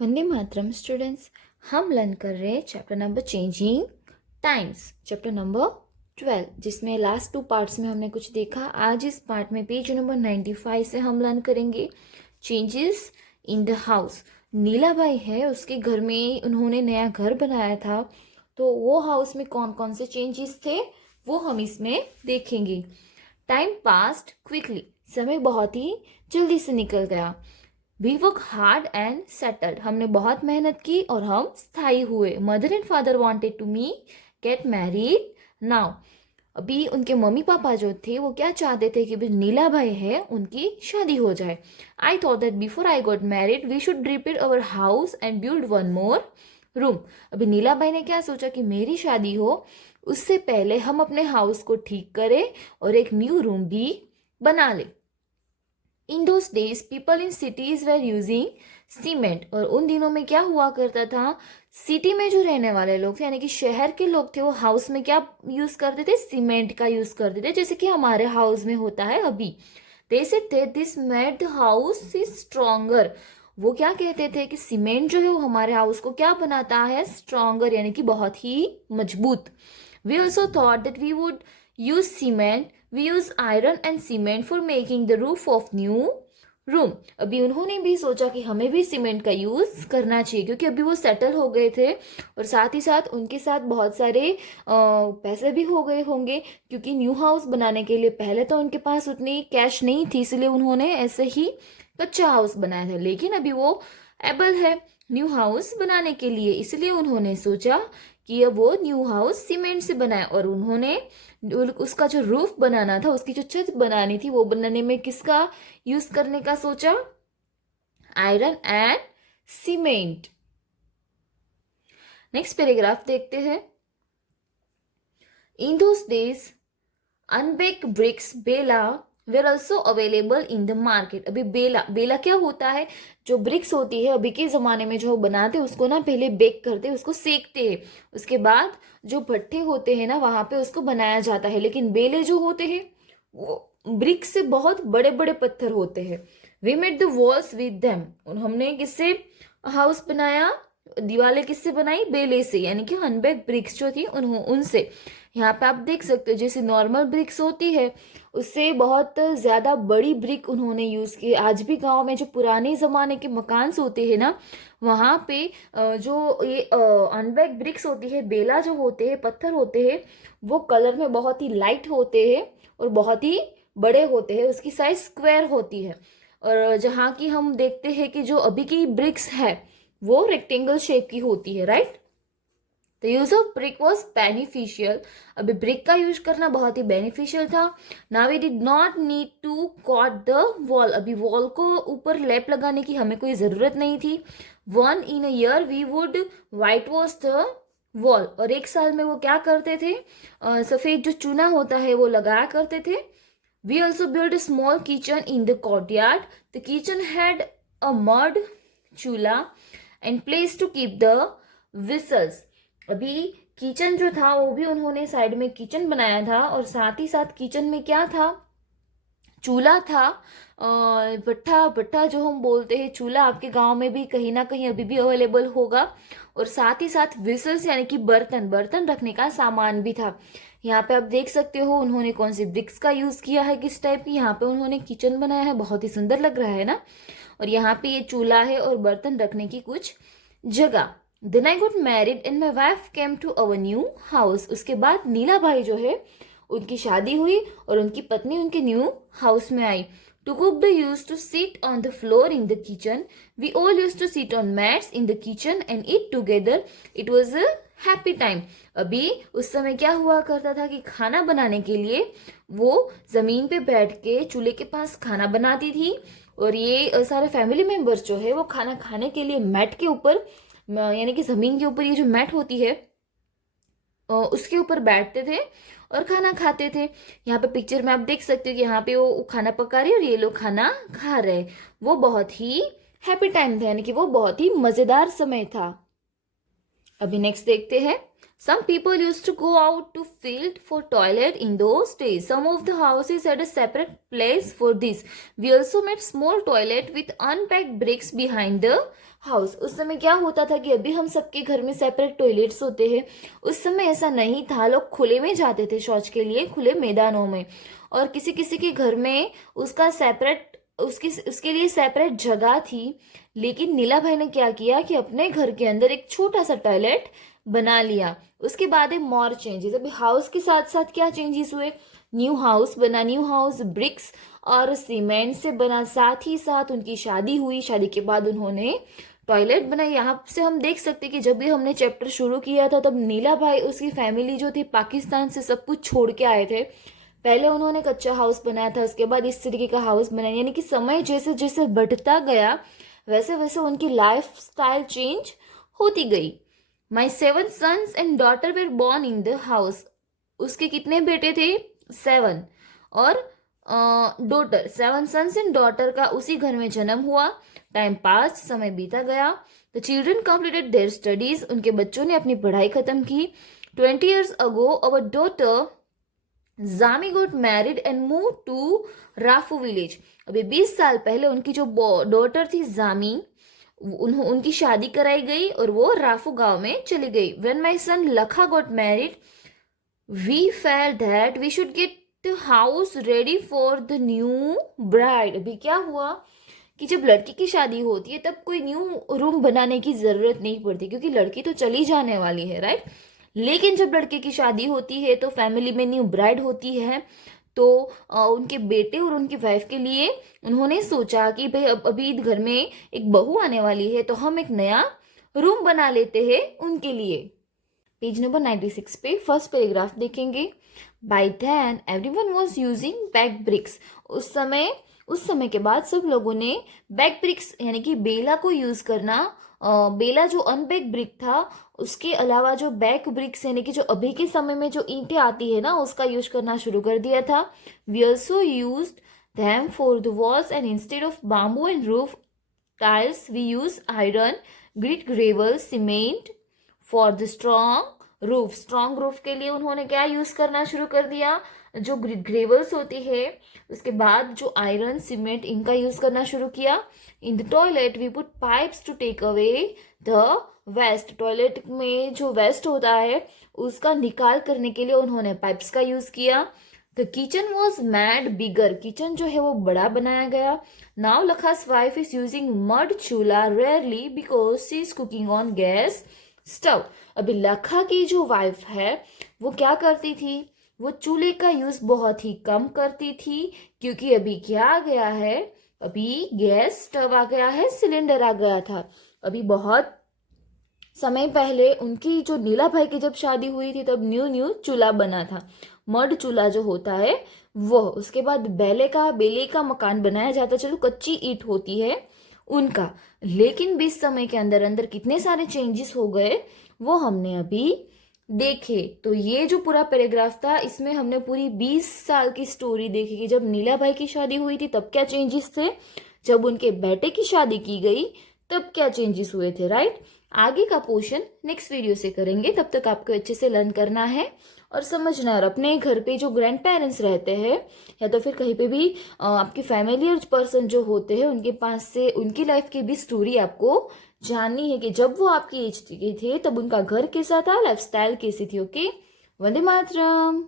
Vande Mataram students. हम learn कर रहे हैं chapter number changing times, chapter number 12, जिसमें लास्ट 2 पार्ट्स में हमने कुछ देखा। आज इस पार्ट में पेज नंबर 95 से हम लर्न करेंगे changes in the house. Nilabai है, उसके घर में उन्होंने नया घर बनाया था, तो वो हाउस में कौन कौन से चेंजेस थे वो हम इसमें देखेंगे। टाइम पास्ड क्विकली, समय बहुत ही जल्दी से निकल गया। We work hard and settled, हमने बहुत मेहनत की और हम स्थायी हुए। Mother and father wanted to me get married now, अभी उनके मम्मी पापा जो थे वो क्या चाहते थे कि नीला भाई है उनकी शादी हो जाए। I thought that before I got married we should repair our house and build one more room. अभी नीला भाई ने क्या सोचा कि मेरी शादी हो उससे पहले हम अपने हाउस को ठीक करें और एक न्यू रूम भी बना ले। In those days people in cities were using cement, और उन दिनों में क्या हुआ करता था, सिटी में जो रहने वाले लोग थे यानी कि शहर के लोग थे, वो हाउस में क्या यूज करते थे, सीमेंट का यूज करते थे, जैसे कि हमारे हाउस में होता है अभी। They said that this made the house is stronger, वो क्या कहते थे कि सीमेंट जो है वो हमारे हाउस को क्या बनाता है, स्ट्रॉन्गर, यानी कि बहुत ही मजबूत। We also thought that we would use cement, we use iron and cement for making the roof of new room. अभी उन्होंने भी सोचा कि हमें भी सीमेंट का यूज करना चाहिए, क्योंकि अभी वो सेटल हो गए थे और साथ ही साथ उनके साथ बहुत सारे पैसे भी हो गए होंगे, क्योंकि न्यू हाउस बनाने के लिए पहले तो उनके पास उतनी कैश नहीं थी, इसलिए उन्होंने ऐसे ही कच्चा हाउस बनाया था। लेकिन अभी वो एबल है न्यू हाउस बनाने के लिए, इसलिए उन्होंने सोचा कि अब वो न्यू हाउस सीमेंट से बनाए, और उन्होंने उसका जो रूफ बनाना था, उसकी जो छत बनानी थी, वो बनाने में किसका यूज करने का सोचा, iron and cement. Next paragraph देखते हैं। In those days unbaked bricks Bela were also available in the market. अभी बेला, बेला क्या होता है, जो ब्रिक्स होती है अभी के ज़माने में जो बनाते हैं उसको ना पहले बेक करते हैं, उसको सेकते हैं, उसके बाद जो भट्ठे होते हैं ना वहाँ पे उसको बनाया जाता है। लेकिन बेले जो होते हैं वो ब्रिक्स से बहुत बड़े बड़े पत्थर होते हैं। We made the walls with them, हमने किससे हाउस बनाया, दीवारें किससे बनाई, बेले से, यानी कि अनबेक्ड ब्रिक्स जो थी उनसे। यहाँ पे आप देख सकते हो जैसे नॉर्मल ब्रिक्स होती है उससे बहुत ज़्यादा बड़ी ब्रिक उन्होंने यूज़ की। आज भी गांव में जो पुराने ज़माने के मकान होते हैं ना, वहाँ पे जो ये अनबैग ब्रिक्स होती है, बेला जो होते हैं, पत्थर होते हैं, वो कलर में बहुत ही लाइट होते हैं और बहुत ही बड़े होते हैं, उसकी साइज स्क्वायर होती है। और जहाँ की हम देखते हैं कि जो अभी की ब्रिक्स है वो रेक्टेंगल शेप की होती है, right. The use of brick was beneficial, अभी ब्रिक का यूज करना बहुत ही बेनिफिशियल था। Now we did not need to coat the wall, अभी वॉल को ऊपर लेप लगाने की हमें कोई ज़रूरत नहीं थी। One in a year we would white wash the wall, और एक साल में वो क्या करते थे, सफ़ेद जो चूना होता है वो लगाया करते थे। We also build a small kitchen in the courtyard, the kitchen had a mud chulha and place to keep the vessels. अभी किचन जो था वो भी उन्होंने साइड में किचन बनाया था, और साथ ही साथ किचन में क्या था, चूल्हा था, भट्ठा, भट्ठा जो हम बोलते हैं, चूल्हा आपके गांव में भी कहीं ना कहीं अभी भी अवेलेबल होगा। और साथ ही साथ विसल्स यानी कि बर्तन, बर्तन रखने का सामान भी था। यहाँ पे आप देख सकते हो उन्होंने कौन सी ब्रिक्स का यूज किया है, किस टाइप की, यहाँ पे उन्होंने किचन बनाया है, बहुत ही सुंदर लग रहा है ना। और यहाँ पे ये चूल्हा है और बर्तन रखने की कुछ जगह। Then I got married and my wife came to our new house, उसके बाद नीला भाई जो है उनकी शादी हुई और उनकी पत्नी उनके न्यू हाउस में आई। To cook the use to sit on the floor in the kitchen, we all use to sit on mats in the kitchen and eat together, it was a happy time. अभी उस समय क्या हुआ करता था कि खाना बनाने के लिए वो जमीन पे बैठ के चूल्हे के पास खाना बनाती थी, और ये सारे फैमिली मेंबर्स जो है वो खाना खाने के लिए मैट के ऊपर, यानी कि जमीन के ऊपर ये जो मैट होती है उसके ऊपर बैठते थे और खाना खाते थे। यहाँ पे पिक्चर में आप देख सकते हो कि यहाँ पे वो खाना पका रही है और ये लोग खाना खा रहे। वो बहुत ही हैप्पी टाइम था, यानी कि वो बहुत ही मजेदार समय था। अभी नेक्स्ट देखते हैं Some people used to go out to field for toilet in those days. Some of the houses had a separate place for this. We also made small toilet with unpacked bricks behind the house. उस समय क्या होता था कि अभी हम सबके घर में सेपरेट टॉयलेट्स होते हैं, उस समय ऐसा नहीं था. लोग खुले में जाते थे शौच के लिए, खुले मैदानों में, और किसी किसी के घर में उसका सेपरेट उसके लिए सेपरेट जगह थी. लेकिन नीला भाई ने क्या किया कि अपने घर के अंदर एक छोटा सा टॉयलेट बना लिया. उसके बाद है मोर चेंजेस. अभी हाउस के साथ साथ क्या चेंजेस हुए? न्यू हाउस बना. न्यू हाउस ब्रिक्स और सीमेंट से बना. साथ ही साथ उनकी शादी हुई. शादी के बाद उन्होंने टॉयलेट बनाई. यहाँ से हम देख सकते कि जब भी हमने चैप्टर शुरू किया था तब नीला भाई उसकी फैमिली जो थी पाकिस्तान से सब कुछ छोड़ के आए थे. पहले उन्होंने कच्चा हाउस बनाया था, उसके बाद इस तरीके का हाउस बनाया. यानी कि समय जैसे जैसे बढ़ता गया वैसे वैसे उनकी लाइफ स्टाइल चेंज होती गई. My 7 sons and daughter were born in the house. उसके कितने बेटे थे? 7. और डॉटर, 7 sons एंड डॉटर का उसी घर में जन्म हुआ. टाइम पास, समय बीता गया. The children completed their studies. उनके बच्चों ने अपनी पढ़ाई खत्म की. 20 years ago our daughter Jami got married and move to Rafu village. अभी 20 साल पहले उनकी जो डॉटर थी जामी, उनकी शादी कराई गई और वो राफू गांव में चली गई. When my son Lakha got married we felt that we should get the house ready for the new bride. अभी क्या हुआ कि जब लड़की की शादी होती है तब कोई न्यू रूम बनाने की जरूरत नहीं पड़ती, क्योंकि लड़की तो चली जाने वाली है, राइट. लेकिन जब लड़के की शादी होती है तो फैमिली में न्यू ब्राइड होती है, तो उनके बेटे और उनकी वाइफ के लिए उन्होंने सोचा कि भाई अभी घर में एक बहू आने वाली है तो हम एक नया रूम बना लेते हैं उनके लिए. पेज नंबर 96 पे फर्स्ट पैराग्राफ देखेंगे. By then everyone was using back bricks. उस समय के बाद सब लोगों ने बैक ब्रिक्स यानी कि बेला को यूज करना. बेला जो अनबैक ब्रिक था, उसके अलावा जो बैक ब्रिक्स यानी कि जो अभी के समय में जो ईंटें आती है ना, उसका यूज करना शुरू कर दिया था. We also used them for the walls and instead of bamboo and roof tiles we use iron, grit, gravel, cement for the strong roof. strong roof के लिए उन्होंने क्या यूज करना शुरू कर दिया? जो ग्रिट ग्रेवल्स होती है, उसके बाद जो आयरन, सीमेंट, इनका यूज करना शुरू किया. In the toilet we put pipes to take away the waste. Toilet में जो वेस्ट होता है उसका निकाल करने के लिए उन्होंने पाइप्स का यूज किया. The kitchen was made bigger. Kitchen जो है वो बड़ा बनाया गया. Now Lakha's wife is using mud chulha rarely because she is cooking on gas stove. अभी लखा की जो वाइफ है वो क्या करती थी? वो चूल्हे का यूज बहुत ही कम करती थी, क्योंकि अभी क्या आ गया है? अभी गैस स्टव आ गया है, सिलेंडर आ गया था. अभी बहुत समय पहले उनकी जो नीला भाई की जब शादी हुई थी तब न्यू चूल्हा बना था, मड चूल्हा जो होता है वो. उसके बाद बेले का मकान बनाया जाता, चलो कच्ची ईंट होती है उनका. लेकिन 20 समय के अंदर अंदर कितने सारे चेंजेस हो गए वो हमने अभी देखे. तो ये जो पूरा पैराग्राफ था इसमें हमने पूरी 20 साल की स्टोरी देखी कि जब नीला भाई की शादी हुई थी तब क्या चेंजेस थे, जब उनके बेटे की शादी की गई तब क्या चेंजेस हुए थे, राइट. आगे का पोर्शन नेक्स्ट वीडियो से करेंगे. तब तक आपको अच्छे से लर्न करना है और समझना है. और अपने घर पे जो ग्रैंड पेरेंट्स रहते हैं या तो फिर कहीं पे भी आपकी फैमिलियर पर्सन जो होते हैं उनके पास से उनकी लाइफ की भी स्टोरी आपको जाननी है कि जब वो आपकी एज के थे तब उनका घर कैसा था, लाइफ स्टाइल कैसी थी. ओके, वंदे मातरम.